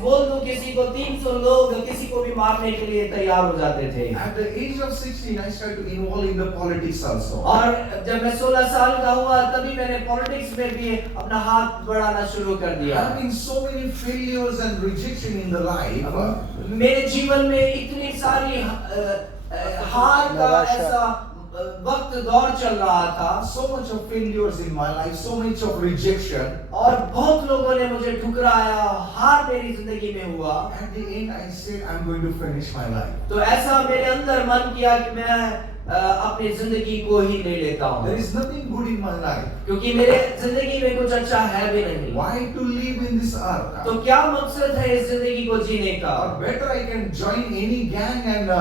बोल दूं किसी को, 300 लोग किसी को भी मारने के लिए तैयार हो जाते थे। At the age of 16, I started to involve in the politics also. और जब मैं 16 साल का हुआ तभी मैंने पॉलिटिक्स में भी अपना हाथ बढ़ाना शुरू कर दिया। Having so many failures and rejection in the life, मेरे जीवन में इतनी सारी हार का ऐसा वक्त दौर चल रहा था, so much of failures in my life, so much of rejection. और बहुत लोगों ने मुझे ठुकराया, हार मेरी जिंदगी में हुआ। At the end, I said, I'm going to finish my life. तो ऐसा मेरे अंदर मन किया कि मैं अपनी जिंदगी को ही ले लेता हूँ, There is nothing good in my life. क्योंकि मेरे जिंदगी में कुछ अच्छा है भी नहीं। Why to live in this earth? तो क्या मकसद है इस जिंदगी को जीने का? Or better, I can join any gang and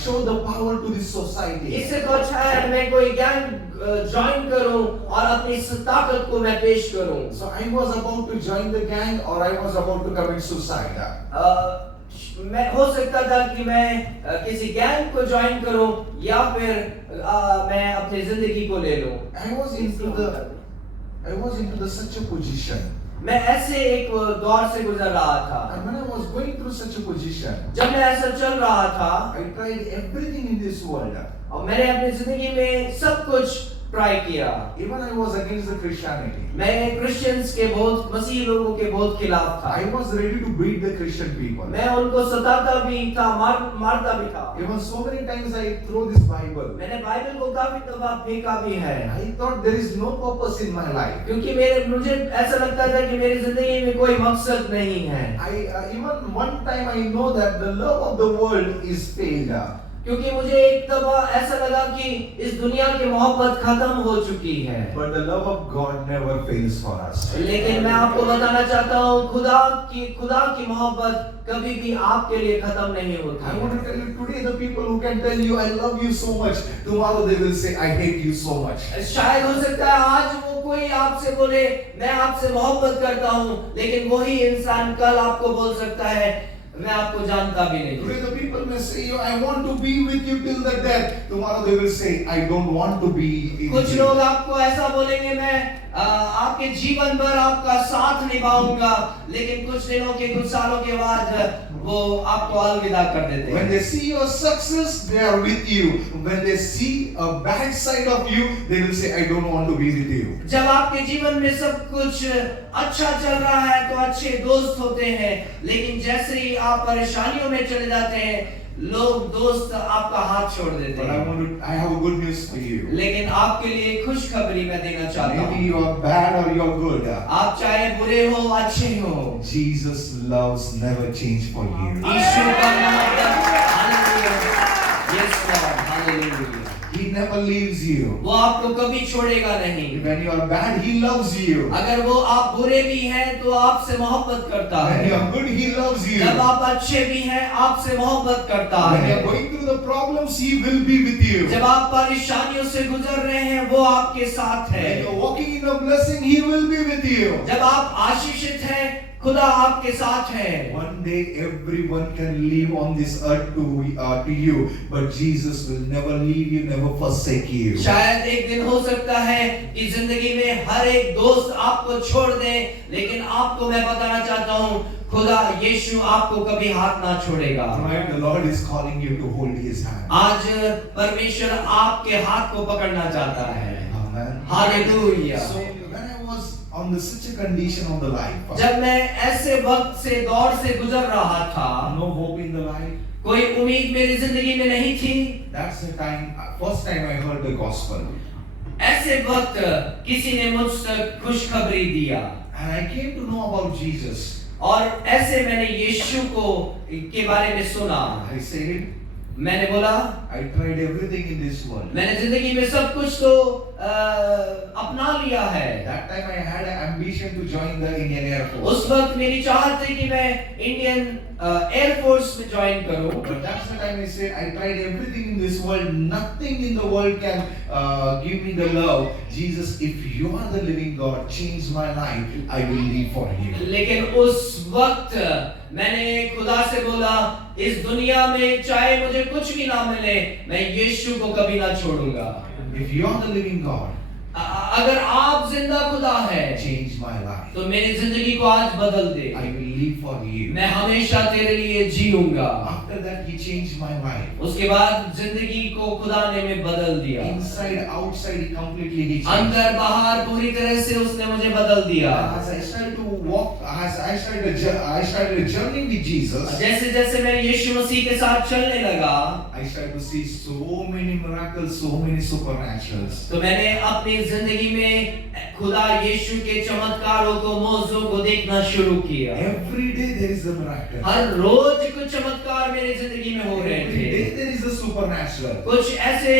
show the power to this society. इससे तो अच्छा है मैं कोई गैंग ज्वाइन करूं और अपनी इस ताकत को मैं पेश करूं। So I was about to join the gang, or I was about to commit suicide. मैं हो सकता था कि मैं किसी गैंग को ज्वाइन करूं या फिर मैं अपनी जिंदगी को ले लूं। I was into such a position. मैं ऐसे एक दौर से गुजर रहा था। And when I was going through such a position, जब मैं ऐसा चल रहा था, I tried everything in this world. और मैंने अपनी जिंदगी में सब कुछ ट्राई किया। Even I was against the Christianity. मैं क्रिश्चियंस के बहुत, मसीह लोगों के बहुत खिलाफ था। I was ready to beat the Christian people. मैं उनको सताता भी था, मारता भी था। Even so many times I throw this Bible. मैंने बाइबल को काफी दफा फेंका भी है, I thought there is no purpose in my life. क्योंकि मुझे ऐसा लगता था कि मेरी जिंदगी में कोई मकसद नहीं है। Even one time I know that the love of the world is failed. क्योंकि मुझे एक दफा ऐसा लगा कि इस दुनिया की मोहब्बत खत्म हो चुकी है। But the love of God never fails for us. लेकिन मैं आपको बताना चाहता हूँ, खुदा की मोहब्बत कभी भी आपके लिए खत्म नहीं होती। I want to tell you today, the people who can tell you I love you so much, tomorrow they will say I hate you so much. शायद हो सकता है आज वो कोई आपसे बोले मैं आपसे मोहब्बत करता हूँ, लेकिन वही इंसान कल आपको बोल सकता है मैं आपको जानता भी नहीं। Today the people may say you I want to be with you till the death. Tomorrow they will say I don't want to be with कुछ you. लोग आपको ऐसा बोलेंगे मैं आपके जीवन भर आपका साथ निभाऊंगा, लेकिन कुछ दिनों के, कुछ सालों के बाद वो आपको अलविदा कर देते हैं। When they see your success, they are with you. When they see a bad side of you, they will say I don't want to be with you. जब आपके जीवन में सब कुछ अच्छा चल रहा है तो अच्छे दोस्त होते हैं, लेकिन जैसे ही आप परेशानियों में चले जाते हैं लोग, दोस्त आपका हाथ छोड़ देते But हैं। I have a good news for you. लेकिन आपके लिए खुशखबरी मैं देना चाहता Maybe हूँ, you are bad or you are good. आप चाहे बुरे हो अच्छे हो, Jesus loves never change for you. यीशु का मोहब्बत, hallelujah, yes Lord, hallelujah, He never leaves you. वो आपको कभी छोड़ेगा नहीं। When you are bad, He loves you. अगर वो आप बुरे भी हैं तो आपसे मोहब्बत करता When you है। are good, He loves you. जब आप अच्छे भी हैं आपसे मोहब्बत करता When you है। are going through the problems, He will be with you. जब आप परेशानियों से गुजर रहे हैं वो आपके साथ है। When you are walking in a blessing, He will be with you. जब आप आशीषित हैं खुदा आपके साथ है। One day everyone can live on this earth to you, but Jesus will never leave you, never forsake you. शायद एक दिन हो सकता है कि जिंदगी में हर एक दोस्त आपको छोड़ दे, लेकिन आपको मैं बताना चाहता हूँ खुदा यीशु आपको कभी हाथ ना छोड़ेगा। Tonight the Lord is calling you to hold His hand. आज परमेश्वर आपके हाथ को पकड़ना चाहता है। Amen. Hallelujah. So when I was on such a condition of the life, जब मैं ऐसे वक्त से दौर से गुजर रहा था, no hope in the life, कोई उम्मीद मेरी जिंदगी में नहीं थी, that's the time, first time I heard the gospel. ऐसे वक्त किसी ने मुझसे खुशखबरी दिया And I came to know about Jesus. और ऐसे मैंने यीशु को के बारे में सुना। I said, मैंने बोला I tried everything in this world. मैंने जिंदगी में सब कुछ तो अपना लिया है। That time I had an ambition to join the Indian Air Force. उस वक्त मेरी चाहत थी कि मैं इंडियन एयरफोर्स में ज्वाइन करूं। But that's the time I said, I tried everything in this world. Nothing in the world can give me the love. Jesus, if you are the living God, change my life. I will live for you. लेकिन उस वक्त मैंने खुदा से बोला इस दुनिया में चाहे मुझे कुछ भी ना मिले मैं यीशु को कभी ना छोड़ूंगा। If you are the living God, अगर आप जिंदा खुदा है change my life. तो मेरी जिंदगी को आज बदल दे। I will live for you. मैं हमेशा तेरे लिए जीऊंगा। After that, He changed my life. उसके बाद जिंदगी को खुदा ने में बदल दिया। Inside, outside, He completely He changed. अंदर बाहर पूरी तरह से उसने मुझे बदल दिया। As I started to walk, as I started a journey with Jesus, जैसे जैसे मैं यीशु मसीह के साथ चलने लगा, I started to see so many miracles, so many supernaturals. तो मैंने अपनी जिंदगी में खुदा यीशु के चमत्कारों को, मौजों को देखना शुरू किया। Every day there is a miracle. हर रोज कुछ चमत्कार मेरी जिंदगी में हो रहे Every day थे। there is a supernatural. कुछ ऐसे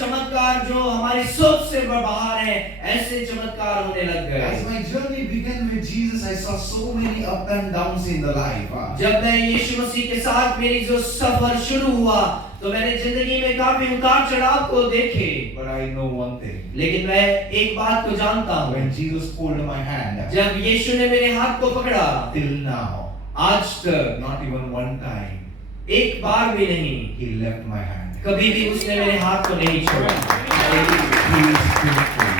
चमत्कार जो हमारी सोच से बाहर हैं, ऐसे चमत्कार होने लग As गए। my journey began with Jesus, I saw so many up and downs in the life. जब मैं यीशु मसीह के साथ मेरी जो सफर शुरू हुआ, तो मैंने जिंदगी में काफी उतार चढ़ाव को देखे। But I know one thing. लेकिन मैं एक बात को जानता हूँ, When Jesus pulled my hand, जब यीशु ने मेरे हाथ को पकड़ा, till now, आज तक not even one time, एक बार भी नहीं, He left my hand. कभी भी उसने मेरे हाथ को नहीं छोड़ा। He is faithful.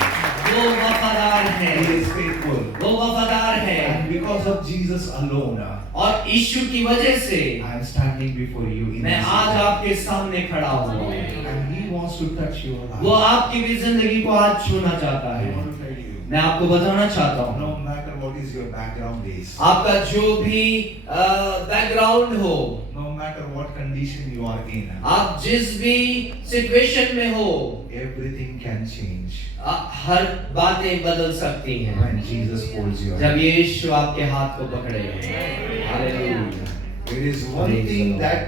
वो वफादार है, He is faithful. वो वफादार है, And because of Jesus alone, और यीशु की वजह से I am standing before you in मैं this आज moment. आपके सामने खड़ा हूँ। And He wants to touch your life. वो आपकी भी जिंदगी को आज छूना चाहता I है। want to tell you, मैं आपको बताना चाहता हूँ, no matter what is your background is, आपका जो भी बैकग्राउंड हो, no matter what condition you are in, आप जिस भी सिचुएशन में हो, everything can change हर बातें बदल सकती हैं when Jesus holds your जब hand. यीशु आपके हाथ को पकड़े। Hallelujah. It is one Praise the thing Lord. that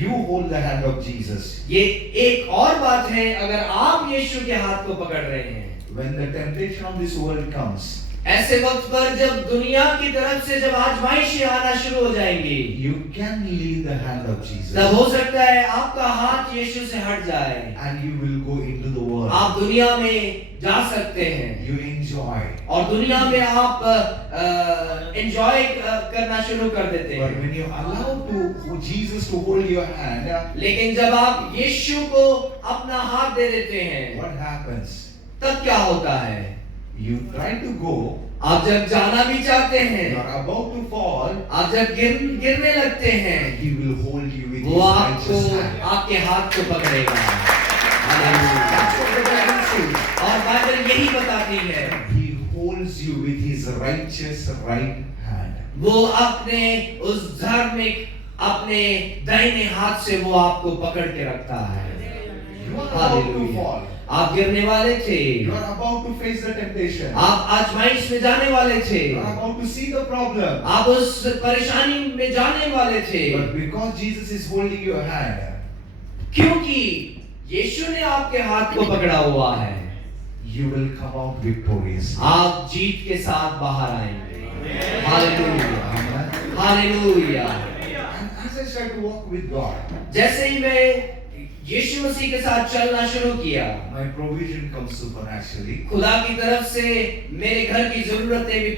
you hold the hand of Jesus. ये एक और बात है, अगर आप यीशु के हाथ को पकड़ रहे हैं, When the temptation of this world comes, ऐसे वक्त पर जब दुनिया की तरफ से जब आजमाइशें आना शुरू हो जाएंगी, you can leave the hand of Jesus तब हो सकता है आपका हाथ यीशु से हट जाए, and you will go into the world. आप दुनिया में जा सकते हैं, You enjoy. और दुनिया में आप एंजॉय करना शुरू कर देते But हैं। when you allow to Jesus to hold your hand, लेकिन जब आप यीशु को अपना हाथ दे देते हैं, what happens? तब क्या होता है? You try to go, आप जब जाना भी चाहते you हैं, are about to fall, आप जब गिरने लगते हैं, He will hold you with वो His आपको righteous hand. आपके हाथ को पकड़ेगा। That's what the Bible says. और बाइबल यही बताती है, He holds you with His righteous right hand. वो अपने उस धार्मिक अपने दाहिने हाथ से वो आपको पकड़ के रखता है। You are about to hallelujah. fall. आप गिरने वाले थे, You are about to face the temptation. आप आजमाइश में जाने वाले थे, You are about to see the problem. आप उस परेशानी में जाने वाले थे, But because Jesus is holding your hand, क्योंकि यीशु ने आपके हाथ को पकड़ा हुआ है, you will come out victorious. आप जीत के साथ बाहर आएंगे। Hallelujah, Amen. Hallelujah. And as I start to walk with God, जैसे ही मैं यीशु मसीह के साथ चलना शुरू किया, my provision comes supernaturally. खुदा की तरफ से मेरे घर की जरूरतें भी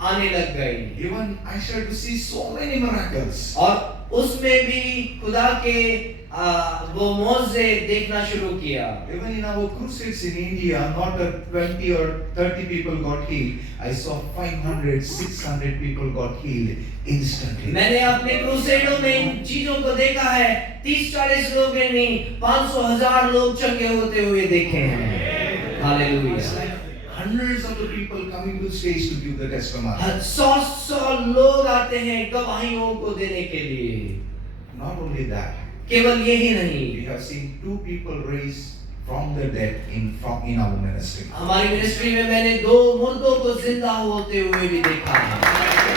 आने लग गई, Even I started to see so many miracles. और उसमें भी खुदा के वो मौजे देखना शुरू किया। Even in our crusades in India, not 20 or 30 people got healed. I saw 500, 600 people got healed instantly. मैंने अपने क्रूसेडों में इन चीजों को देखा है, 30-40 लोग नहीं, 500,000 लोग चंगे होते हुए देखे हैं। It's hallelujah. like hundreds of the people coming to the stage to give the testimony. 100 लोग आते हैं गवाहियों को देने के लिए। Not only that, केवल यही नहीं, we have seen 2 people raised from the dead in our ministry. हमारी मिनिस्ट्री में मैंने 2 मुर्दों को जिंदा होते हुए भी देखा है।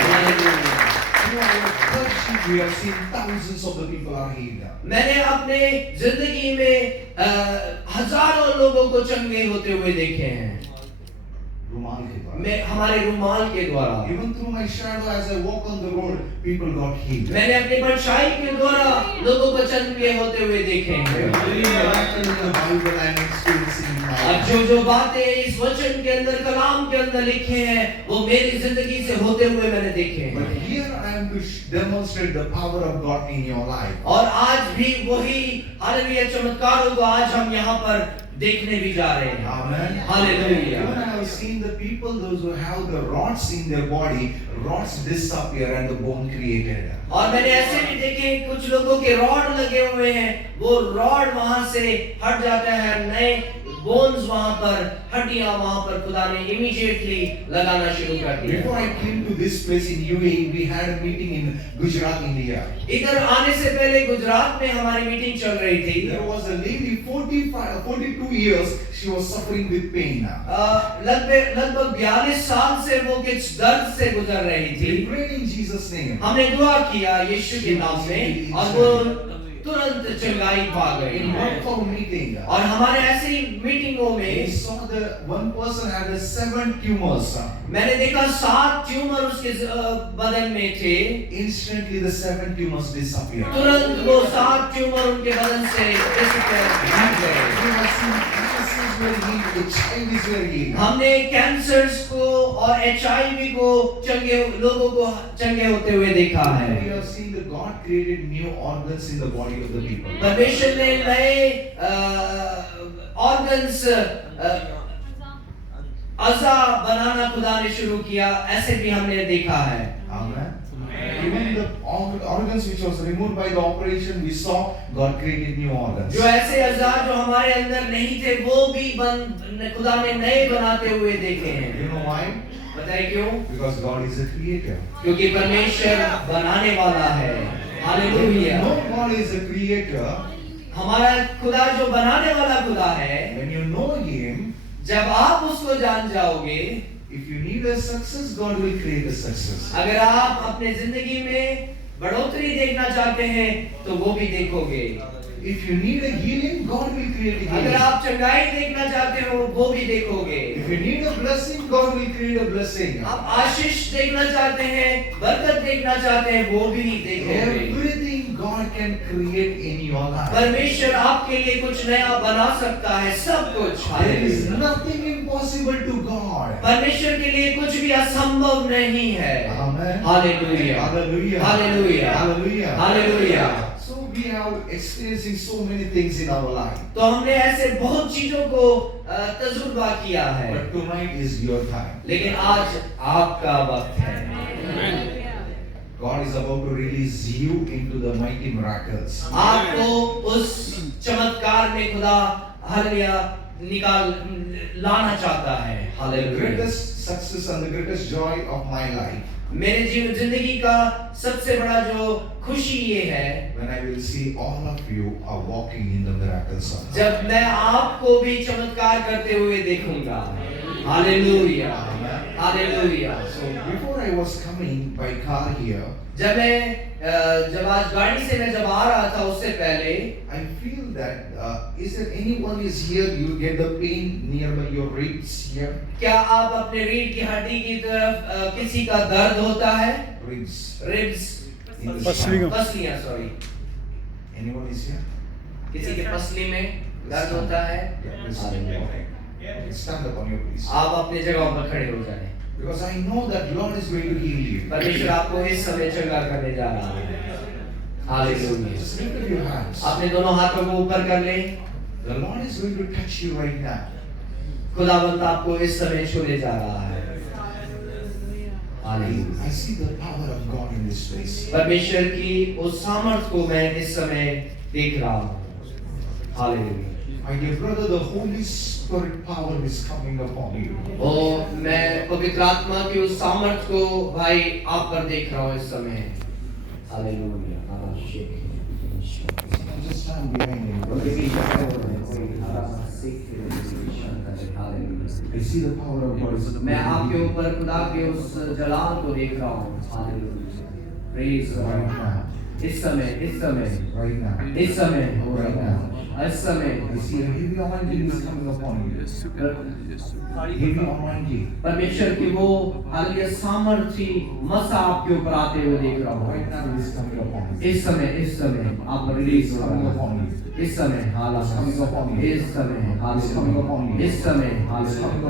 Hallelujah. Through our church, we have seen thousands of the people are healed. मैंने अपने जिंदगी में हजारों लोगों को चंगे होते हुए देखे हैं, रुमाल के द्वारा. मैं हमारे रुमाल के द्वारा। Even through my shadow, as I walk on the road, people got healed. मैंने अपनी परछाई के द्वारा लोगों को चंगे होते हुए देखे हैं। Every miracle in the Bible I am experiencing in my और life. जो बातें इस वचन के अंदर, कलाम के अंदर लिखे हैं, वो मेरी जिंदगी से होते हुए मैंने देखे But हैं। here I am to demonstrate the power of God in your life. और आज भी वही हालेलुया चमत्कारों को आज हम यहाँ पर देखने भी जा रहे हैं। Amen. Hallelujah. Even I have have seen the people, those who have the rods in their body, rods disappear and the bone created. और मैंने ऐसे भी देखे कुछ लोगों के रॉड लगे हुए हैं, वो रॉड वहां से हट जाता है, नए बोन्स वहां पर, हड्डियां वहां पर खुदा ने इमीडिएटली लगाना शुरू कर दिया। Before I came to this place in UAE, we had a meeting in Gujarat, India. इधर आने से पहले गुजरात में हमारी मीटिंग चल रही थी। There was a lady, 42 years, she was suffering with pain. लगभग 42 साल से वो कुछ दर्द से गुजर रही We थी। prayed in Jesus' name. हमने दुआ किया यीशु के नाम में और वो तुरंत चंगाई पा गई। In one of our meeting, और हमारे ऐसी मीटिंगों we में saw the one person had 7 tumors. मैंने देखा 7 ट्यूमर उसके बदन में थे। Instantly the 7 tumors disappeared. तुरंत वो 7 ट्यूमर उनके बदन से हट गए। Cancers were healed, HIVs were healed. हमने कैंसर्स को और HIV को लोगों को चंगे होते हुए देखा है। We have seen that God created new organs in the body of the people. परमेश्वर ने नए ऑर्गन्स अज़ा बनाना खुदा ने शुरू किया, ऐसे भी हमने देखा है। Amen. Even the organs which was removed by the operation, we saw God created new organs. जो ऐसे अज़ा जो हमारे अंदर नहीं थे वो भी खुदा ने नए बनाते हुए देखे हैं। You know why? बताइए क्यों? Because God is a creator. क्योंकि परमेश्वर बनाने वाला है। Hallelujah. No, God is a creator. हमारा खुदा जो बनाने वाला खुदा है, When you know Him, जब आप उसको जान जाओगे, if you need a success, God will create a success. अगर आप अपने जिंदगी में बढ़ोतरी देखना चाहते हैं तो वो भी देखोगे। If you need a healing, God will create a अगर healing. आप चंगाई देखना चाहते हो वो भी देखोगे। If you need a blessing, God will create a blessing. आप आशीष देखना चाहते हैं, बरकत देखना चाहते हैं वो भी देखोगे। Everything God can create in your life. परमेश्वर आपके लिए कुछ नया बना सकता है, सब कुछ। There is nothing impossible to God. परमेश्वर के लिए कुछ भी असंभव नहीं है। Amen. Hallelujah. Hallelujah. Hallelujah. Hallelujah. Hallelujah. So we have experiencing so many things in our life. तो हमने ऐसे बहुत चीजों को तजुर्बा किया है, But tonight is your time. लेकिन आज आपका वक्त है। God is about to release you into the mighty miracles. आपको उस चमत्कार में खुदा हालेलुया लाना चाहता है। The hallelujah. greatest success and the greatest joy of my life, मेरे जिंदगी का सबसे बड़ा जो खुशी ये है when I will see all of you are walking in the miracles of God. जब मैं आपको भी चमत्कार करते हुए देखूंगा। Hallelujah. Hallelujah. So before I was coming by car here, जब आज गाड़ी से मैं जब आ रहा था उससे पहले I feel that is there anyone is here you get the pain nearby your ribs here? क्या आप अपने रीढ़ की हड्डी की तरफ किसी का दर्द होता है? Ribs. Ribs In the spine. पसलियां सॉरी Anyone is here? किसी के पसली में दर्द होता है? Yeah, please. Okay. Stand up on your please. आप अपने जगह पर खड़े हो जाएं। Because I know that Lord is going to heal you. परमेश्वर आपको इस समय चंगा करने जा रहा है। Hallelujah. Just lift up your hands. अपने दोनों हाथों को ऊपर कर लें। The Lord is going to touch you right now. खुदावंद आपको इस समय छूने जा रहा है। Hallelujah. I see the power of God in this place. परमेश्वर की उस सामर्थ को मैं इस समय देख रहा हूँ। Hallelujah. My dear brother, the Holy Spirit power is coming upon you. और मैं पवित्र आत्मा की उस सामर्थ को भाई आप पर देख रहा हूँ इस समय। Hallelujah. Just stand behind him. I see the power of God. मैं आपके ऊपर खुदा के उस जलाल को देख रहा हूँ। हालेलुया। Praise Right now. इस समय Right now. इस समय Right now. इस समय I see a heavy anointing is coming upon you. Heavy anointing. परमेश्वर की वो हालेलुया सामर्थी मसा आपके ऊपर आते हुए देख रहा हूँ। Right now it is coming upon you. इस समय आप रिलीज हो Coming रहा है। upon you. इस समय Coming upon you. इस समय Coming upon you. इस समय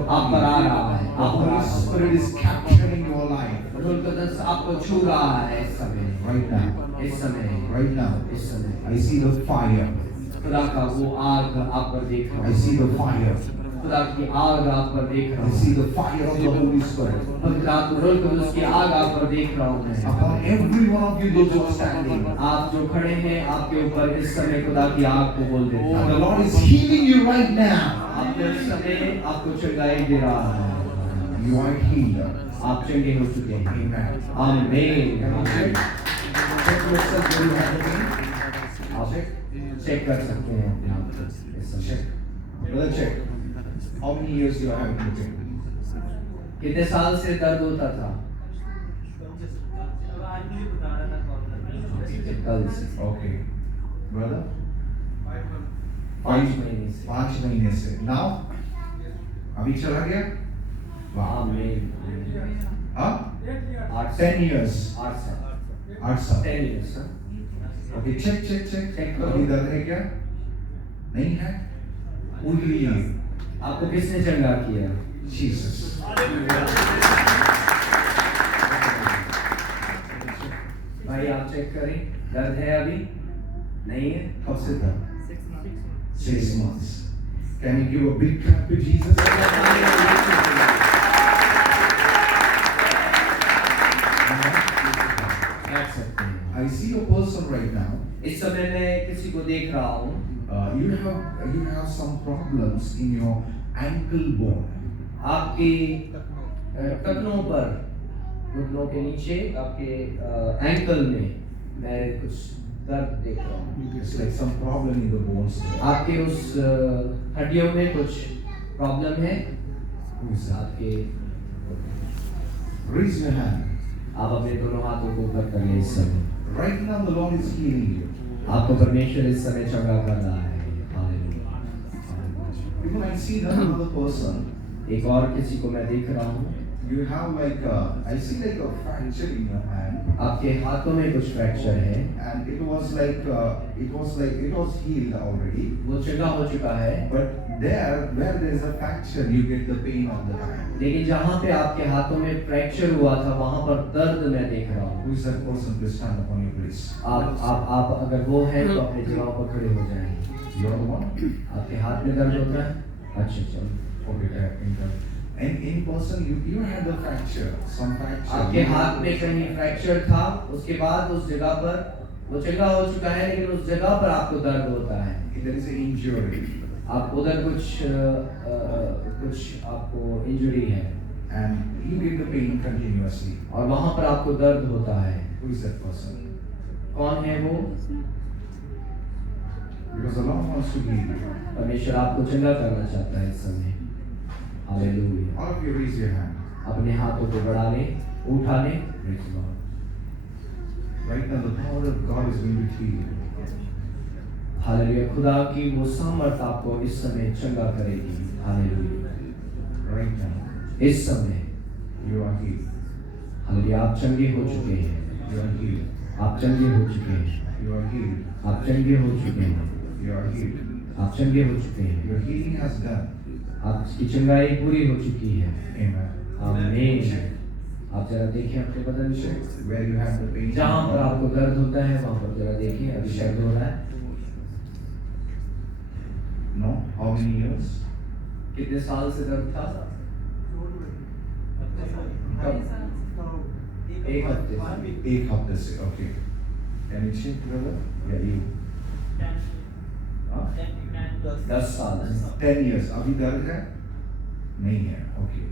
आप पर आ रहा है। The आप पर आ Holy रहा है। Spirit is capturing your life. रोल कदस आपको छू रहा है इस समय। Right now. इस समय Right now. इस समय I see the fire. खुदा का वो आग आप पर देख रहा I see the fire. खुदा की आग आप पर देख रहा I see हूँ। the fire of the Holy Spirit पवित्र आत्मा रोल कदूस की आग आप पर देख रहा हूँ मैं। upon every one of you those who are standing. आप जो खड़े हैं आपके ऊपर इस समय खुदा की आग को बोल देते And the हैं। Lord is healing you right now. आपको इस समय आपको चंगाई दे रहा है। You are healed. आप चंगे हो चुके हैं। Amen. आमीन। Can you check yourself where you have the pain? आप चेक कर सकते हैं अपने आप को इस समय। Check. Brother, check. How many years you are having the pain? कितने साल से दर्द होता था? कल से। Okay. Brother? 5 महीने से। 5 महीने से। Now? अभी चला गया? Wow. आमीन। हाँ? 10 years. 8 साल। 8 साल। 10 years हाँ। Okay, check. Check करो। अभी दर्द है क्या? नहीं है? Who healed you? आपको किसने चंगा किया? Jesus. भाई आप चेक करें, दर्द है अभी? नहीं है? कब से था? 6 months. Can you give a big clap to Jesus? बैठ सकते हैं। I see a person right now. इस समय मैं किसी को देख रहा हूँ। You have some problems in your ankle bone. आपके टखनों पर, घुटनों के नीचे, आपके एंकल में मैं कुछ दर्द देख रहा हूँ। It's like some problem in the bones there. आपके उस हड्डियों में कुछ प्रॉब्लम है? Who is that? आपके Raise your hand. आप अपने दोनों हाथों को ऊपर कर लें इस समय। Right now the Lord is healing you. आपको परमेश्वर इस समय चंगा कर रहा है। Hallelujah. Even I see that another person. एक और किसी को मैं देख रहा हूँ। You have like I see like a fracture in your hand. आपके हाथों में कुछ फ्रैक्चर है। And it was healed already. वो चंगा हो चुका है। But where there is a fracture, you get the pain all the time. लेकिन जहाँ पे आपके हाथों में फ्रैक्चर हुआ था वहाँ पर दर्द मैं देख रहा हूँ। Who is that person? Please stand up on your place. आप अगर वो हैं तो अपने जगह पर खड़े हो जाएंगे। You are the one? आपके हाथ में दर्द होता है? अच्छा। Okay, and in person you had the fracture, some fracture. आपके हाथ में कहीं फ्रैक्चर था, उसके बाद उस जगह पर वो चंगा हो चुका है, लेकिन उस जगह पर आपको दर्द होता है। There is an injury. आप उधर कुछ आपको इंजरी है। And you get the pain continuously. और वहाँ पर आपको दर्द होता है। Who is that person? कौन है वो? Because the Lord wants to heal you. परमेश्वर आपको चंगा करना चाहता है इस समय। Hallelujah. All of you raise your hand. अपने हाथों को बढ़ा लें, उठा लें। Praise God. Right now the power of God is going to heal you. Hallelujah. खुदा की वो सामर्थ आपको इस समय चंगा करेगी। हालेलुया। Right now इस समय you are healed. हालेलुया। आप चंगे हो चुके हैं। You are healed. आप चंगे हो चुके हैं। You are healed. आप चंगे हो चुके हैं। You are healed. आप चंगे हो चुके हैं। Your healing has done. आपकी चंगाई पूरी हो चुकी है। Amen. आमीन। आप जरा देखें अपने बदन से, Where you have the pain. जहाँ पर आपको दर्द होता है वहाँ पर जरा देखें, अभी दर्द हो रहा है। No. How many years? कितने साल से दर्द था? एक हफ्ते से। एक हफ्ते से. Okay. Can you check, brother? Yeah, you. Huh? 10 साल से। 10 years. अभी दर्द है? नहीं है. Okay.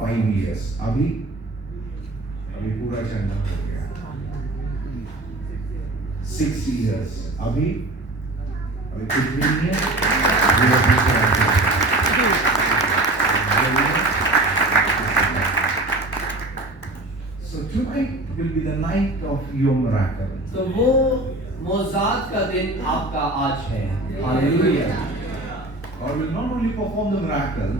5 years. अभी पूरा चंगा हो गया. 6 years. अभी कुछ भी नहीं है. So tonight will be the night of your miracle. तो वो मोज़ात का दिन आपका आज है। Hallelujah. God will not only perform the miracle,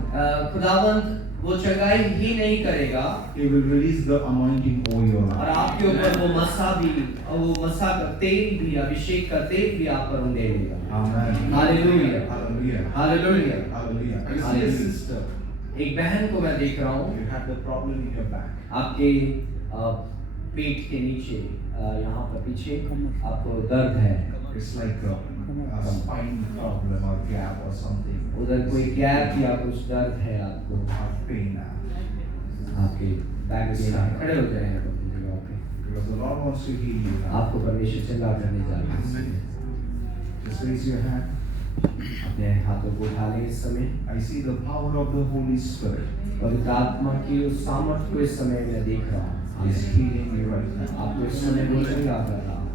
खुदावंद वो चंगाई ही नहीं करेगा, He will release the anointing over your और life. आपके ऊपर वो मसा का तेल भी, अभिषेक का तेल भी आप पर उंडेलेगा। Amen. Hallelujah. Hallelujah. Hallelujah. Hallelujah. I see a Hallelujah. sister. एक बहन को मैं देख रहा हूँ, You have the problem in your back. आपके पेट के नीचे, यहाँ पर पीछे आपको दर्द है। It's like A spine problem or gap or something. उधर कोई गैप या कुछ दर्द है आपको, Heart pain. आपके बैक पेन है, खड़े हो जाए आप अपनी जगह पे। Because the Lord wants to heal you now. आपको परमेश्वर चंगा करने जा रहा है। Just raise your hand. अपने हाथों को उठा लें इस समय। I see the power of the Holy Spirit पवित्र आत्मा की उस सामर्थ को इस समय मैं देख रहा हूँ। is healing you right now. आपको इस समय वो चंगा कर रहा है।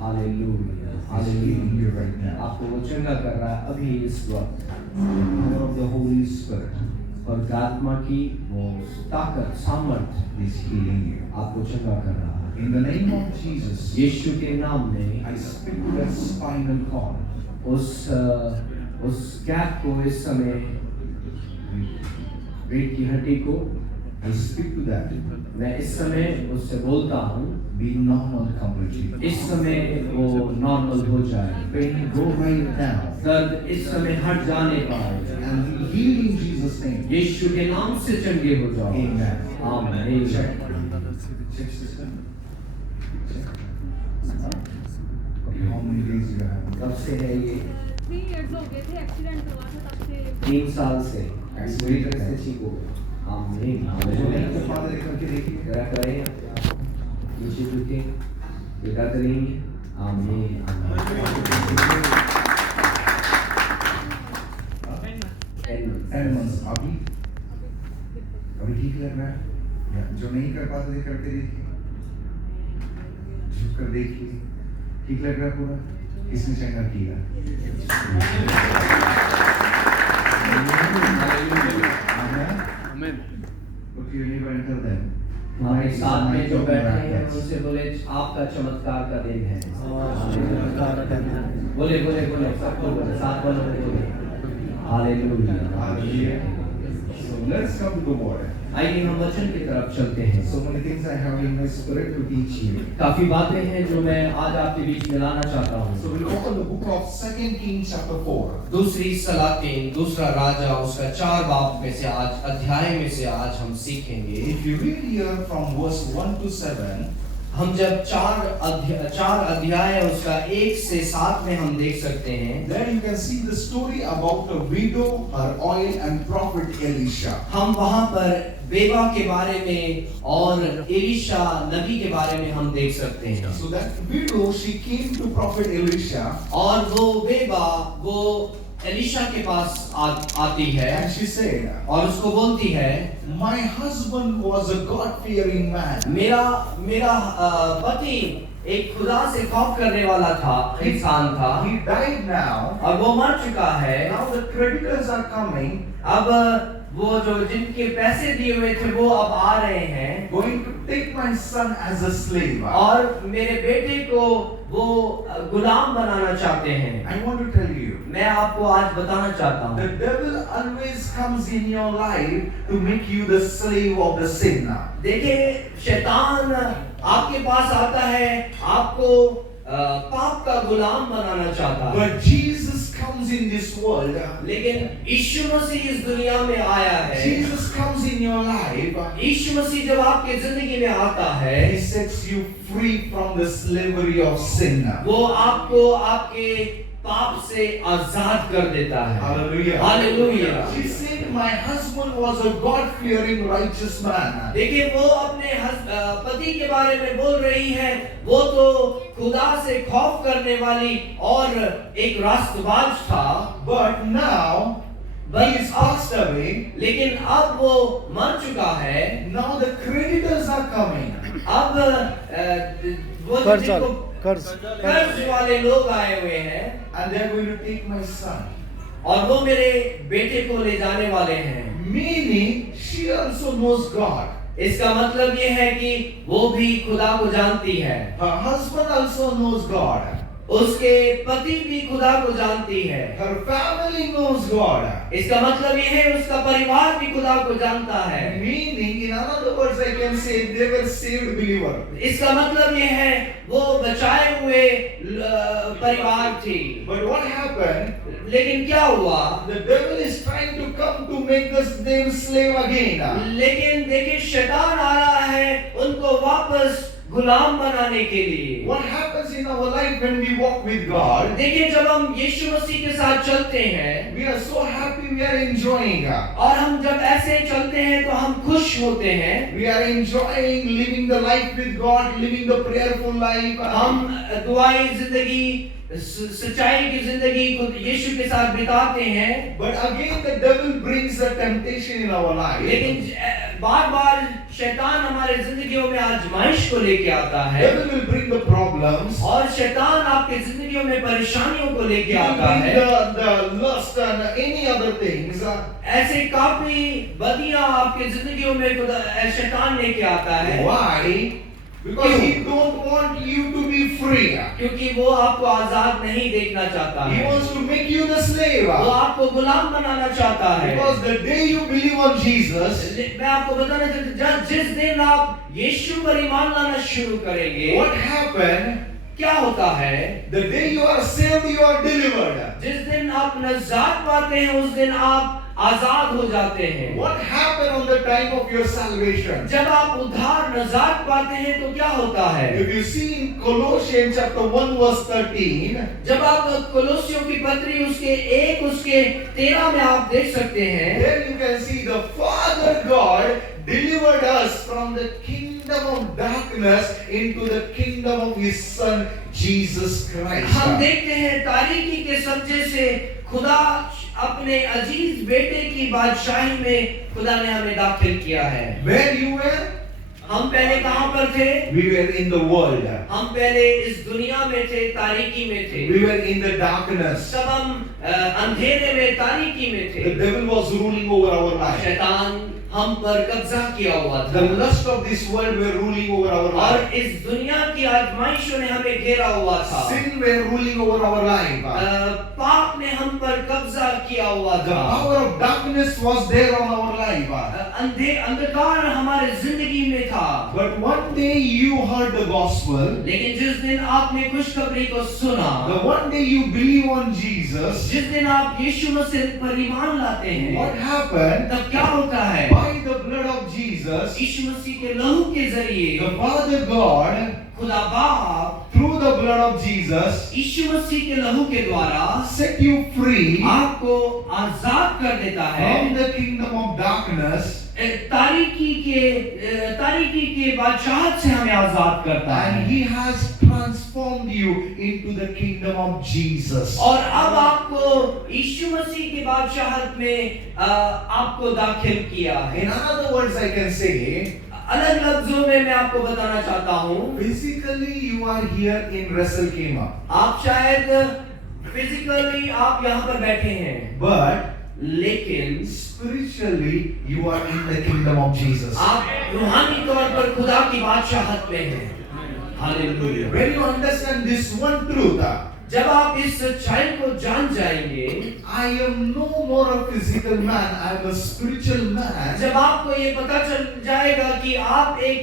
Hallelujah, Is healing you right now. आपको वो चंगा कर रहा है अभी इस वक्त। The power of the Holy Spirit पवित्र आत्मा की वो ताकत, सामर्थ is healing you. आपको चंगा कर रहा है। In the name of Jesus, यीशु के नाम में I speak to that spinal cord. उस गैप को इस समय, पेट की हड्डी को I speak to that. मैं इस समय उससे बोलता हूँ, Be normal completely. इस समय वो नॉर्मल हो जाए। Pain go right now. दर्द इस समय हट जाने पाए And be healed in Jesus' name. यीशु के नाम से चंगे हो जाओ। Amen. आमीन। Check. Check system. Check. Okay, how many days you have? कब से है ये? 3 years हो गए थे, एक्सीडेंट हुआ था तब से। 3 साल से पूरी तरह से ठीक हो गए। आमीन। जो नहीं कर आमीन। पाते करके देखिए. जरा करें, नीचे झुके, बेटा करेंगे। आमीन। आमीन। 10 months. अभी ठीक लग रहा है? या जो नहीं कर पाते थे करके देखिए. झुक कर देखिए. ठीक लग रहा है पूरा? किसने चंगा किया? आमीन। Okay, you need to enter them. हमारे साथ में जो बैठे हैं उनसे बोले आपका चमत्कार का दिन है। बोले बोले बोले सबको बोले, साथ वालों को बोले। Hallelujah. Hallelujah. So let's come to the word. आइए हम वचन की तरफ चलते हैं। So many things I have in my spirit to teach you. काफी बातें हैं जो मैं आज आपके बीच में लाना चाहता हूँ। So we'll open the book of 2 Kings chapter 4. दूसरी सलातीन, दूसरा राजा, उसका 4 बाब में से आज अध्याय में से आज हम सीखेंगे। If you read here from verse 1 to 7, हम जब 4 अध्याय उसका 1 से 7 में हम देख सकते हैं। there you can see the story about a widow, her oil, and prophet Elisha. हम वहां पर बेबा के बारे में और एलिशा नबी के बारे में हम देख सकते हैं। So that widow, she came to prophet Elisha और वो बेबा वो एलिशा के पास आती है and she said, और उसको बोलती है, my husband was a God-fearing man. मेरा पति एक खुदा से खौफ करने वाला था, इंसान था, He died now. और वो मर चुका है। Now the creditors are coming, अब वो जो जिनके पैसे दिए हुए थे वो अब आ रहे हैं going to take my son as a slave. और मेरे बेटे को वो गुलाम बनाना चाहते हैं। I want to tell you, मैं आपको आज बताना चाहता the हूँ, devil always comes in your life to make you the slave of the sin. देखिए शैतान आपके पास आता है, आपको पाप का गुलाम बनाना चाहता है। But Jesus comes in this world. लेकिन यीशु मसीह इस दुनिया में आया है। Jesus comes in your life. यीशु मसीह जब आपके जिंदगी में आता है, He sets you free from the slavery of sin. वो आपको आपके पाप से आजाद कर देता है। Hallelujah. Hallelujah. She said, my husband was a God-fearing righteous man. देखिए वो अपने पति के बारे में बोल रही है, वो तो खुदा से खौफ करने वाली और एक रास्तबाज था। But now he is passed away. लेकिन अब वो मर चुका है। Now the creditors are coming. अब वो जिनको कर्ज वाले लोग आए हुए हैं And they are going to take my son. और वो मेरे बेटे को ले जाने वाले हैं। Meaning, she also knows God. इसका मतलब ये है कि वो भी खुदा को जानती है। Her husband also knows God. उसके पति भी खुदा को जानती है। Her family knows God. इसका मतलब ये है उसका परिवार भी खुदा को जानता है। Meaning, in other words, I can say they were saved believer. इसका मतलब ये है वो बचाए हुए परिवार थी। But what happened? लेकिन क्या हुआ? The devil is trying to come to make them slave again. लेकिन देखिए शैतान आ रहा है उनको वापस गुलाम बनाने के लिए। What happens in our life when we walk with God? देखिए, जब हम यीशु मसीह के साथ चलते हैं We are so happy, we are enjoying. और हम जब ऐसे चलते हैं तो हम खुश होते हैं। We are enjoying living the life with God, living the prayerful life. हम दुआई जिंदगी, सच्चाई की जिंदगी को यीशु के साथ बिताते हैं। But again the devil brings the temptation in our life. लेकिन बार-बार शैतान हमारे जिंदगियों में आजमाइश को लेके आता है Devil will bring the problems. और शैतान आपके जिंदगियों में परेशानियों को लेके He will आता bring है। the lust and any other things. ऐसे काफी बदियां आपके जिंदगियों में शैतान लेके आता है। Why? Because he don't want you to be free. क्योंकि वो आपको आजाद नहीं देखना चाहता He है। wants to make you the slave. वो आपको गुलाम बनाना चाहता है। Because the day you believe on Jesus, मैं आपको बताना चाहता हूं, जिस दिन आप यीशु पर ईमान लाना शुरू करेंगे, what happened? क्या होता है? The day you are saved, you are delivered. जिस दिन आप नजात पाते हैं, उस दिन आप आजाद हो जाते हैं। What happened on the time of your salvation? जब आप उद्धार नजात पाते हैं तो क्या होता है? If you see in Colossians chapter 1 verse 13, जब आप कोलोसियों की पत्री उसके 13 में आप देख सकते हैं, there you can see the Father God delivered us from the kingdom of darkness into the kingdom of His Son Jesus Christ. हम देखते हैं तारीकी के सब्जे से खुदा अपने अजीज बेटे की बादशाही में खुदा ने हमें दाखिल किया है। Where you were? हम पहले कहां पर थे? We were in the world. हम पहले इस दुनिया में थे, तारीकी में थे। We were in the darkness. तब हम अंधेरे में, तारीकी में थे। The devil was ruling over our life. शैतान हम पर कब्जा किया हुआ था। The lust of this world were ruling over our life. और इस दुनिया की आजमाइशों ने हमें घेरा हुआ था। Sin were ruling over our life. पाप ने हम पर कब्जा किया हुआ The था। power of darkness was there on our life. अंधकार हमारे जिंदगी में था। But one day you heard the gospel. लेकिन जिस दिन आपने खुशखबरी को सुना, The one day you believe on Jesus. जिस दिन आप यीशु मसीह पर ईमान लाते हैं, What happened? तब क्या होता है? By the blood of Jesus, यीशु मसीह के लहू के जरिए the Father God, खुदा बाप through the blood of Jesus, यीशु मसीह के लहू के द्वारा set you free आपको आजाद कर देता है from the kingdom of darkness, तारीकी के बादशाहत से हमें आजाद करता and है। He has transformed you into the kingdom of Jesus. और अब आपको यीशु मसीह की बादशाहत में आपको दाखिल किया है। In other words, I can say, अलग लफ्जों में मैं आपको बताना चाहता हूँ, physically you are here in Wrestle Kema, आप शायद फिजिकली आप यहाँ पर बैठे हैं, but लेकिन spiritually you are in the kingdom of Jesus. आप रूहानी तौर पर खुदा की बादशाहत में हैं। Hallelujah. When you understand this one truth, जब आप इस सच्चाई को जान जाएंगे, I am no more a physical man, I am a spiritual man. जब आपको ये पता चल जाएगा कि आप एक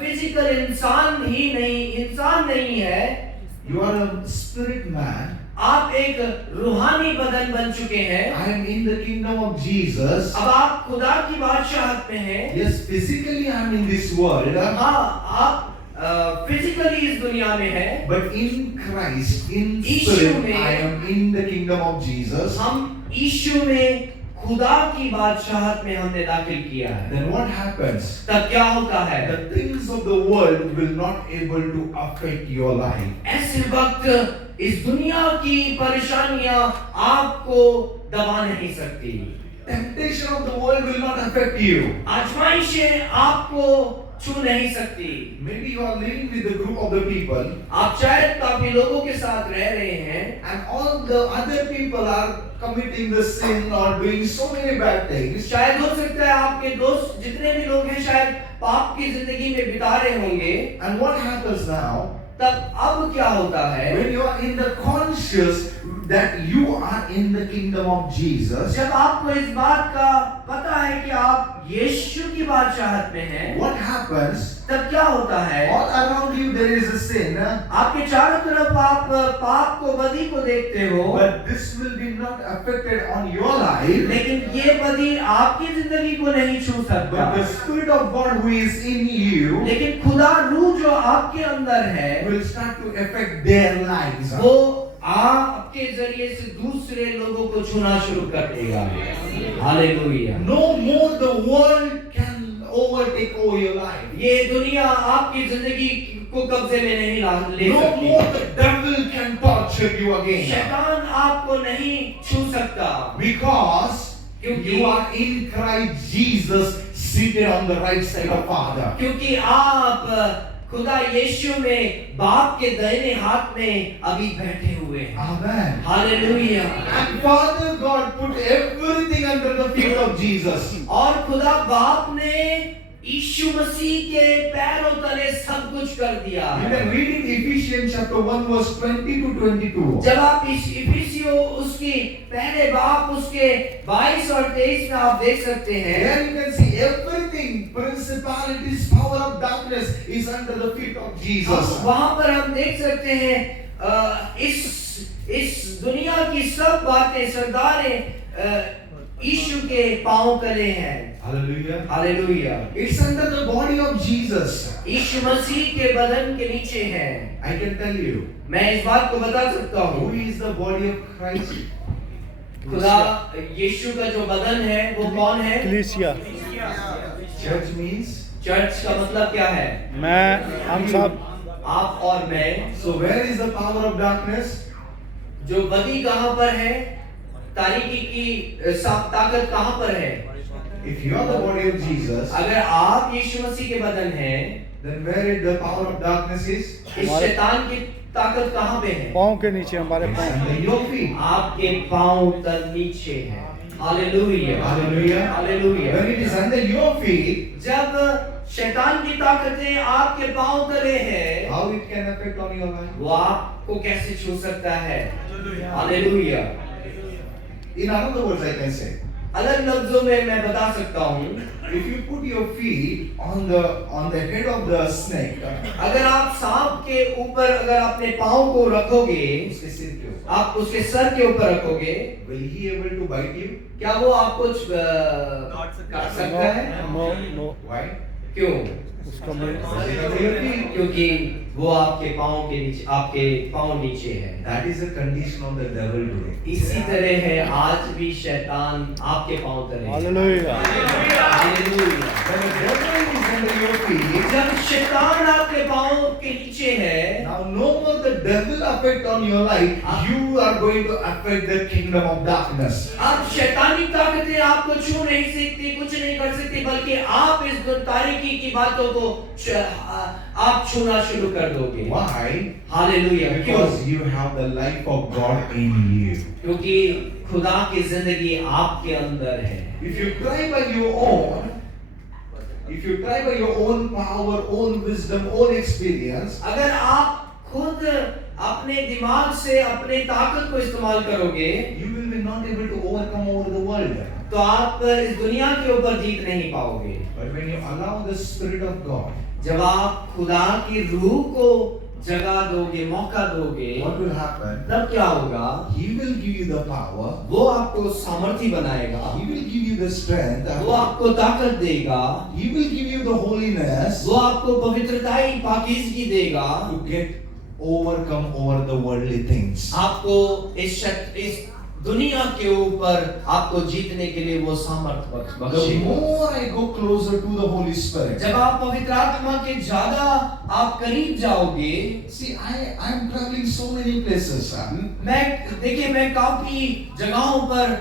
फिजिकल इंसान नहीं है, You are a spirit man. आप एक रूहानी बदन बन चुके हैं। I am in the kingdom of Jesus. अब आप खुदा की बादशाहत में हैं। Yes, physically I am in this world, हाँ, आप फिजिकली इस दुनिया में हैं, but in Christ, in Yeshu spirit, में I am in the kingdom of Jesus. हम यीशु में खुदा की बादशाहत में हमने दाखिल किया है। Then what happens? तब क्या होता है? The things of the world will not able to affect your life. ऐसे वक्त इस दुनिया की परेशानियां आपको दबा नहीं सकती। Temptation of the world will not affect you. आजमाइशें आपको छू नहीं सकती। Maybe you are living with the group of the people, आप शायद काफी लोगों के साथ रह रहे हैं and all the other people are committing the sin or doing so many bad things. शायद हो सकता है आपके दोस्त जितने भी लोग हैं शायद पाप की जिंदगी में बिता रहे होंगे। And what happens now? तब अब क्या होता है? When you are in the conscious that you are in the kingdom of Jesus, जब आपको इस बात का पता है कि आप यीशु की बादशाहत में हैं, what happens? तब क्या होता है? All around you there is a sin, आपके चारों तरफ आप पाप को, बदी को देखते हो, but this will be not affected on your life. लेकिन ये बदी आपकी जिंदगी को नहीं छू सकता। But the Spirit of God who is in you लेकिन खुदा रूह जो आपके अंदर है, will start to affect their lives. वो आपके जरिए से दूसरे लोगों को छूना शुरू कर देगा। Hallelujah. No more the world can overtake over your life. ये दुनिया आपकी जिंदगी को कब्जे में नहीं ले No सकती। more the devil can torture you again. शैतान आपको नहीं छू सकता, Because क्योंकि you are in Christ Jesus seated on the right side of Father. क्योंकि आप खुदा यीशु में बाप के दाहिने हाथ में अभी बैठे हुए हैं। Amen. Hallelujah. And Father God put everything under the feet of Jesus. और खुदा बाप ने यीशु मसीह के पैरों तले सब कुछ कर दिया। You can read in Ephesians chapter 1 verse 20 to 22. जब आप इस इफिसियों उसकी पहले बाप उसके 22 और 23 में आप देख सकते हैं, There you can see everything, principalities, power of darkness is under the feet of Jesus. वहां पर हम देख सकते हैं इस दुनिया की सब बातें, सरदारें यीशु के पांव तले हैं। Hallelujah. Hallelujah. It's under the body of Jesus. यीशु मसीह के बदन के नीचे है। I can tell you. मैं इस बात को बता सकता Who हूँ, is the body of Christ? खुदा यीशु का जो बदन है वो कौन है? कलीसिया। Church means. चर्च का मतलब क्या है? मैं, हम सब। आप और मैं। So where is the power of darkness? जो बदी कहाँ पर है? तारीकी की ताकत कहाँ पर है? If you are the body of Jesus, अगर आप यीशु मसीह के बदन हैं, then where is the power of darkness is? इस शैतान की ताकत कहाँ पे है? पाँव के नीचे हमारे It's पाँव। under your feet. आपके पाँव तल नीचे है। Hallelujah. Hallelujah. Hallelujah. When it is under your feet, जब शैतान की ताकतें आपके पाँव तले हैं, how it can affect on your life? वो आपको कैसे छू सकता है? Hallelujah. In other words, I can say, अलग लफ्जों में मैं बता सकता हूँ, if you put your feet on the head of the snake, अगर आप सांप के ऊपर अगर अपने पाँव को रखोगे, उसके सिर के ऊपर, आप उसके सर के ऊपर रखोगे, will he able to bite you? क्या वो आपको काट सकता है? No no, Why? क्यों? उसका Because it's under your feet. क्योंकि वो आपके पाँव के नीचे, आपके पाँव नीचे है। That is the condition of the devil today. इसी तरह है आज भी शैतान आपके पाँव तले है। Hallelujah. Hallelujah. When the devil is under your feet, जब शैतान आपके पाँव के नीचे है, now no more the devil affect on your life. You are going to affect the kingdom of darkness. अब शैतानी ताकतें आपको छू नहीं सकती, कुछ नहीं कर सकती, बल्कि आप इस तारीकी की बातों को आप छूना शुरू कर दोगे। Why? हालेलुया। क्यों? Because you have the life of God in you. क्योंकि खुदा की जिंदगी आपके अंदर है। If you try by your own power, own wisdom, own experience, अगर आप खुद अपने दिमाग से अपने ताकत को इस्तेमाल करोगे, you will be not able to overcome over the world. तो आप इस दुनिया के ऊपर जीत नहीं पाओगे। But when you allow the Spirit of God, जब आप खुदा की रूह को जगह दोगे, मौका दोगे, what will happen? तब क्या होगा? He will give you the power. वो आपको सामर्थ्य बनाएगा, He will give you the strength. वो आपको ताकत देगा, He will give you the holiness वो आपको पवित्रताई पाकीज़गी देगा, to get overcome over the worldly things. आपको इस दुनिया के ऊपर आपको जीतने के लिए वो सामर्थ्य The बख्शेगा। more I go closer to the Holy Spirit, जब आप पवित्र आत्मा के ज्यादा आप करीब जाओगे, see, I am traveling so many places, मैं काफी जगहों पर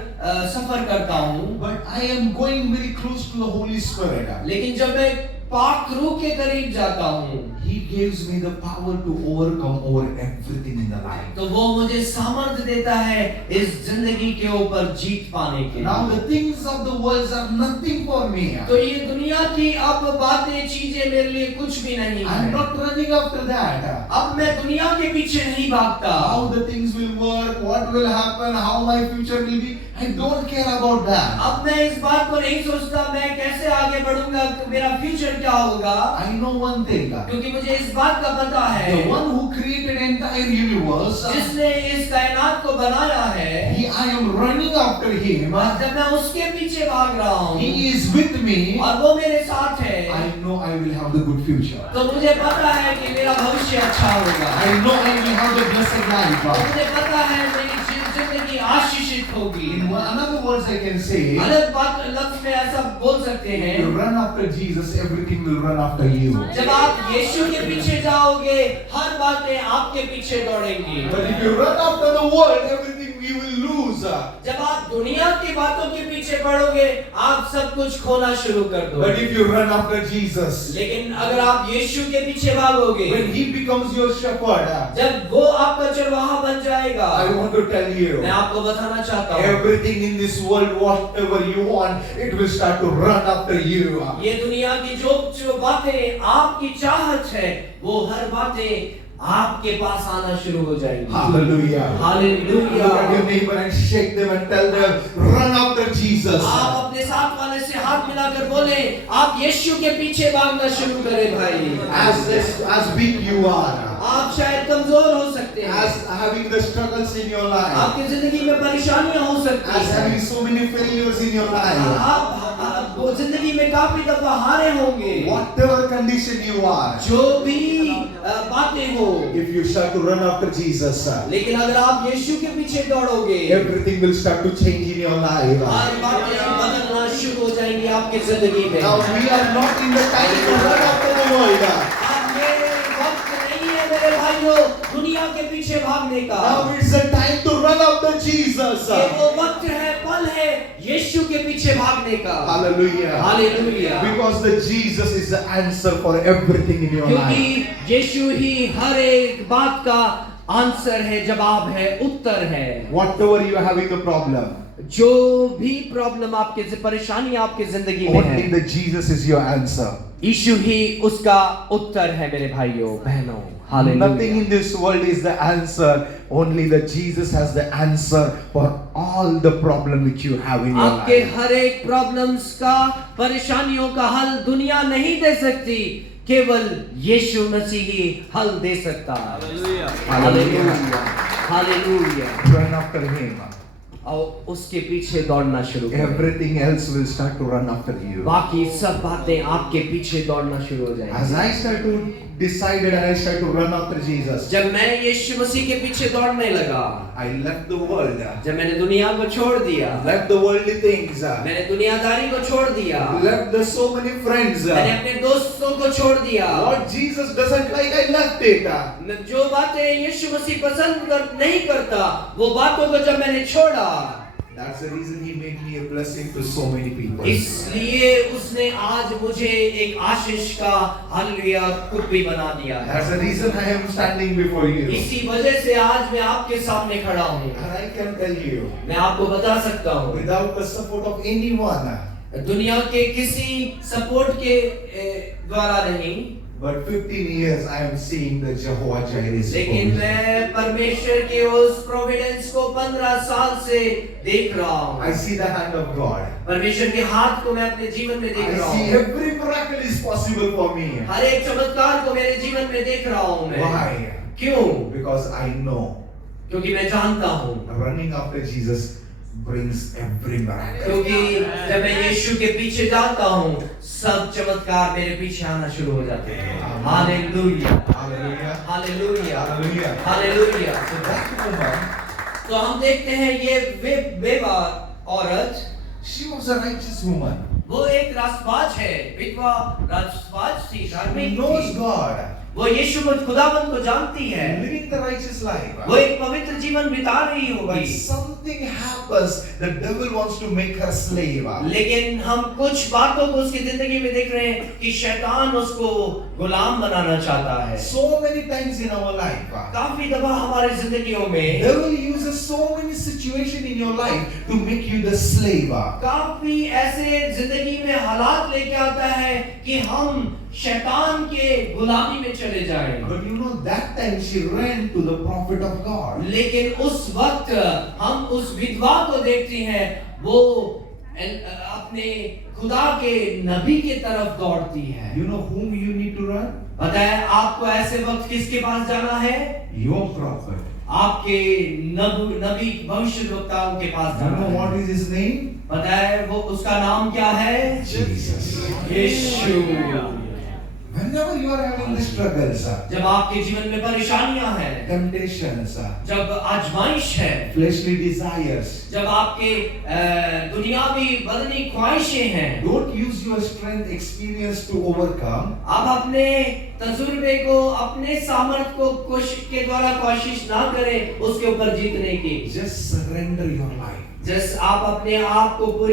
सफर करता हूँ, but I am going very close to the Holy Spirit. लेकिन जब मैं पाक रूह के करीब जाता हूँ, He gives me the power to overcome over everything in the life. तो वो मुझे सामर्थ्य देता है इस जिंदगी के ऊपर जीत पाने के Now लिए। the things of the world are nothing for me. तो ये दुनिया की अब बातें, चीजें मेरे लिए कुछ भी नहीं I am है। not running after that. अब मैं दुनिया के पीछे नहीं भागता। How the things will work, what will happen, how my future will be. I don't care about that. अब मैं इस बात को नहीं सोचता मैं कैसे आगे बढ़ूंगा, मेरा फ्यूचर क्या होगा, I know one thing. क्योंकि मुझे इस बात का पता है The one who created entire universe, जिसने इस कायनात को बनाया है, I am running after him. और जब मैं उसके पीछे भाग रहा हूँ He is with me. और वो मेरे साथ है, I know I will have the good future. तो मुझे पता है कि मेरा भविष्य अच्छा होगा। I know I will have the blessed life. मुझे पता है मेरी जिंदगी आशीषित होगी। In another words I can say, अलग बात लफ्ज में ऐसा बोल सकते if हैं, you run after Jesus, everything will run after you. जब आप यीशु के पीछे जाओगे हर बातें आपके पीछे दौड़ेंगी। But if you run after the world, everything you will lose. जब आप दुनिया की बातों के पीछे बढ़ोगे आप सब कुछ खोना शुरू कर दो। But if you run after Jesus, लेकिन अगर आप यीशु के पीछे भागोगे, when He becomes your shepherd, जब वो आपका चरवाहा बन जाएगा, I want to tell you, मैं आपको बताना चाहता हूँ, everything in this world, whatever you want, it will start to run after you. ये दुनिया की जो बातें आपकी चाहत है, वो हर बातें आपके पास आना शुरू हो जाएंगी। Hallelujah. Hallelujah. Look at your neighbor and shake them and tell them, run after Jesus. आप अपने साथ वाले से हाथ मिलाकर बोले, आप यीशु के पीछे भागना शुरू करें भाई। As big you are, आप शायद कमजोर हो सकते हैं, as having the struggles in your life, आपकी जिंदगी में परेशानियां हो सकती as having हैं, so many failures in your life, आप वो जिंदगी में काफी दफा हारे होंगे, whatever condition you are, जो भी बातें हो, if you start to run after Jesus, लेकिन अगर आप यीशु के पीछे दौड़ोगे, everything will start to change in your life. हर बातें बदलना शुरू हो जाएंगी आपकी जिंदगी में। Now we are not in the time to run after the world. अब ये वक्त नहीं है मेरे भाइयों दुनिया के पीछे भागने का। Now it's the time to run after Jesus. ये वो वक्त है, पल है यीशु के पीछे भागने का। Hallelujah. Hallelujah. Because the Jesus is the answer for everything in your life. क्योंकि यीशु ही हर एक बात का आंसर है, जवाब है, उत्तर है। Whatever you are having a problem, जो भी प्रॉब्लम आपके परेशानी आपके जिंदगी में only है, the Jesus is your answer. यीशु ही उसका उत्तर है मेरे भाइयों बहनों। Nothing hallelujah. in this world is the answer. Only the Jesus has the answer for all the problem which you have in your आपके life. हर एक प्रॉब्लम्स का, परेशानियों का हल दुनिया नहीं दे सकती, केवल यीशु मसीह ही हल दे सकता है। Hallelujah. Hallelujah. Run after Him. और उसके पीछे दौड़ना शुरू करें। Everything else will start to run after you. बाकी सब बातें आपके पीछे दौड़ना शुरू हो As जाएंगी। I start to decided and I started to run after Jesus, जब मैं यीशु मसीह के पीछे दौड़ने लगा, I left the world. जब मैंने दुनिया को छोड़ दिया, Left the worldly things. मैंने दुनियादारी को छोड़ दिया, Left the so many friends. मैंने अपने दोस्तों को छोड़ दिया, What Jesus doesn't like, I left it. जो बातें यीशु मसीह नहीं करता, वो बातों को जब मैंने छोड़ा, That's the reason He made me a blessing to so many people. इसलिए उसने आज मुझे एक आशीष का हालेलुया कुप्पी बना दिया है। That's the reason I am standing before you. इसी वजह से आज मैं आपके सामने खड़ा हूँ। And I can tell you, मैं आपको बता सकता हूँ, without the support of anyone, दुनिया के किसी सपोर्ट के द्वारा नहीं, but 15 years I am seeing the Jehovah Jireh. लेकिन मैं परमेश्वर के उस प्रोविडेंस को 15 साल से देख रहा हूँ। I see the hand of God. परमेश्वर के हाथ को मैं अपने जीवन में देख रहा I see हूँ। every miracle is possible for me. हर एक चमत्कार को मेरे जीवन में देख रहा हूँ मैं। Why? क्यों? Because I know क्योंकि मैं जानता हूँ, running after Jesus brings every miracle. क्योंकि जब मैं यीशु के पीछे जाता हूँ, सब चमत्कार मेरे पीछे आना शुरू हो जाते हैं। Hallelujah, Hallelujah. Hallelujah, Hallelujah. Hallelujah. So that woman, तो हम देखते हैं ये बेवा औरत, she was a righteous woman. वो एक रासबाज है, विधवा रासबाज थी, She धार्मिक knows थी। God. वो यीशु खुदावंत को जानती है, Living the righteous life. वो एक पवित्र जीवन बिता रही But होगी। something happens. The devil wants to make her slave. लेकिन हम कुछ बातों को उसकी जिंदगी में देख रहे हैं कि शैतान उसको गुलाम बनाना चाहता है। So many times in our life, काफी दफा हमारी जिंदगियों में devil uses so many situations in your life to make you the slave. काफी ऐसे जिंदगी में हालात लेके आता है कि हम शैतान के गुलामी में चले जाएं। But you know, that time she ran to the prophet of God. लेकिन उस वक्त हम उस विधवा को देखते हैं, वो अपने खुदा के नबी के तरफ दौड़ती है। You know whom you need to run? पता है आपको ऐसे वक्त किसके पास जाना है? Your prophet. आपके नबी भविष्यद्वक्ताओं के पास You जाना know है। what is his name? पता है वो उसका नाम क्या है? Jesus. Yeshu. Whenever you are having the struggles, जब आपके जीवन में परेशानियां हैं, temptations, जब आजमाइश है, fleshly desires, जब आपके दुनियावी बदनी ख्वाहिशें हैं, don't use your strength, experience to overcome. आप अपने तजुर्बे को, अपने सामर्थ को के द्वारा कोशिश ना करें उसके ऊपर जीतने की। Just surrender your life. आप अपने आप को पूरी